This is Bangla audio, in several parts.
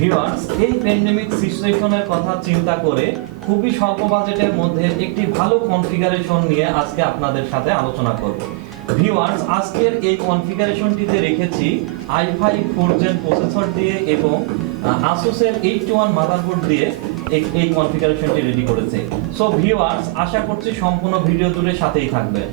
ভিউয়ার্স, এই প্যান্ডেমিক সিচুয়েশনের কথা চিন্তা করে খুবই স্বল্প বাজেটের মধ্যে একটি ভালো কনফিগারেশন নিয়ে আজকে আপনাদের সাথে আলোচনা করব। ভিউয়ার্স, আজকের এই কনফিগারেশনটিতে রেখেছি i5 4th Gen প্রসেসর দিয়ে এবং Asus এর 81 মাদারবোর্ড দিয়ে এই কনফিগারেশনটি রেডি করেছে। সো ভিউয়ার্স, আশা করছি সম্পূর্ণ ভিডিও জুড়ে সাথেই থাকবে।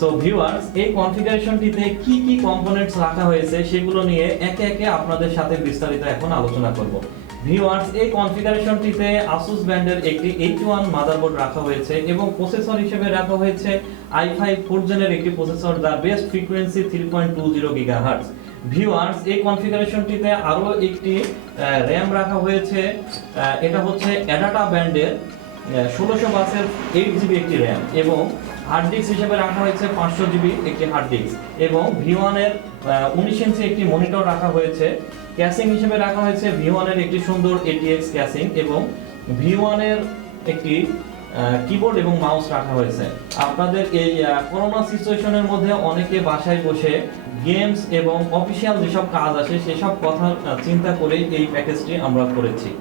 সো ভিউয়ার্স, এই কনফিগারেশনটিতে কি কি কম্পোনেন্টস রাখা হয়েছে সেগুলো নিয়ে একে একে আপনাদের সাথে বিস্তারিত এখন আলোচনা করব। ভিউয়ার্স, এই কনফিগারেশনটিতে Asus ব্র্যান্ডের একটি 81 মাদারবোর্ড রাখা হয়েছে এবং প্রসেসর হিসেবে রাখা হয়েছে i5 4th Gen এর একটি প্রসেসর, যার বেস ফ্রিকোয়েন্সি 3.20 GHz। ভিউয়ার্স, এই কনফিগারেশনটিতে আরো একটি RAM রাখা হয়েছে। এটা হচ্ছে Adata ব্র্যান্ডের 1600 বাসের 8GB একটি RAM এবং হার্ড ডিস্ক হিসেবে রাখা হয়েছে 500GB একটি হার্ড ডিস্ক এবং V1 এর 19 ইঞ্চি একটি মনিটর রাখা হয়েছে। ক্যাসিং হিসেবে রাখা হয়েছে V1 এর একটি সুন্দর ATX ক্যাসিং এবং V1 এর একটি কিবোর্ড এবং মাউস রাখা হয়েছে। আপনাদের এই করোনা সিচুয়েশনের মধ্যে অনেকে বাসায় বসে গেমস এবং অফিশিয়াল যেসব কাজ আছে সেসব কথা চিন্তা করে এই প্যাকেজটি আমরা করেছি।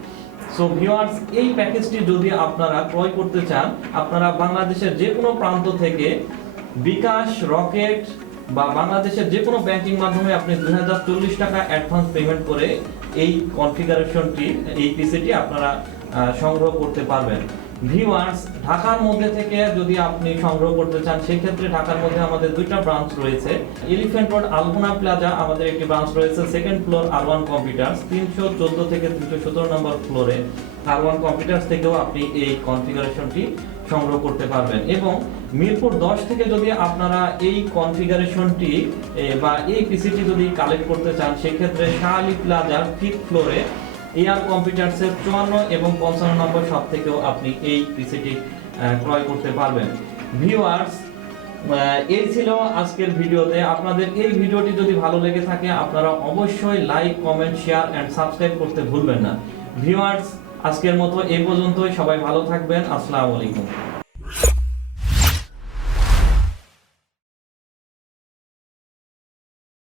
সো ভিউয়ার্স, এই প্যাকেজটি যদি আপনারা ক্রয় করতে চান, আপনারা বাংলাদেশের যে কোনো প্রান্ত থেকে বিকাশ, রকেট বা বাংলাদেশের যে কোনো ব্যাংকিং মাধ্যমে আপনি 2040 টাকা অ্যাডভান্স পেমেন্ট করে এই কনফিগারেশনটি, এই পিসিটি আপনারা সংগ্রহ করতে পারবেন। ভিউয়ার্স, ঢাকার মধ্যে থেকে যদি আপনি সংগ্রহ করতে চান, সেক্ষেত্রে ঢাকার মধ্যে আমাদের দুইটা ব্রাঞ্চ রয়েছে। এলিফ্যান্ট রোড আলপনা প্লাজা আমাদের একটি ব্রাঞ্চ রয়েছে, সেকেন্ড ফ্লোর R1 কম্পিউটার্স, 314 থেকে 317 নম্বর ফ্লোরে R1 কম্পিউটার্স থেকেও আপনি এই কনফিগারেশনটি সংগ্রহ করতে পারবেন। এবং মিরপুর 10 থেকে যদি আপনারা এই কনফিগারেশনটি বা এই পিসিটি যদি কালেক্ট করতে চান, সেক্ষেত্রে শাহ আলী প্লাজার 5th ফ্লোরে এআর কম্পিউটার্সের 54 এবং 55 নম্বর শপ থেকেও আপনি এই পিসিটি ক্রয় করতে পারবেন। ভিউয়ার্স, এই ছিল আজকের ভিডিওতে। আপনাদের এই ভিডিওটি যদি ভালো লেগে থাকে, আপনারা অবশ্যই like, comment, share and subscribe করতে ভুলবেন না। ভিউয়ার্স, আজকের মতো এই পর্যন্তই। সবাই ভালো থাকবেন। আসসালামু আলাইকুম।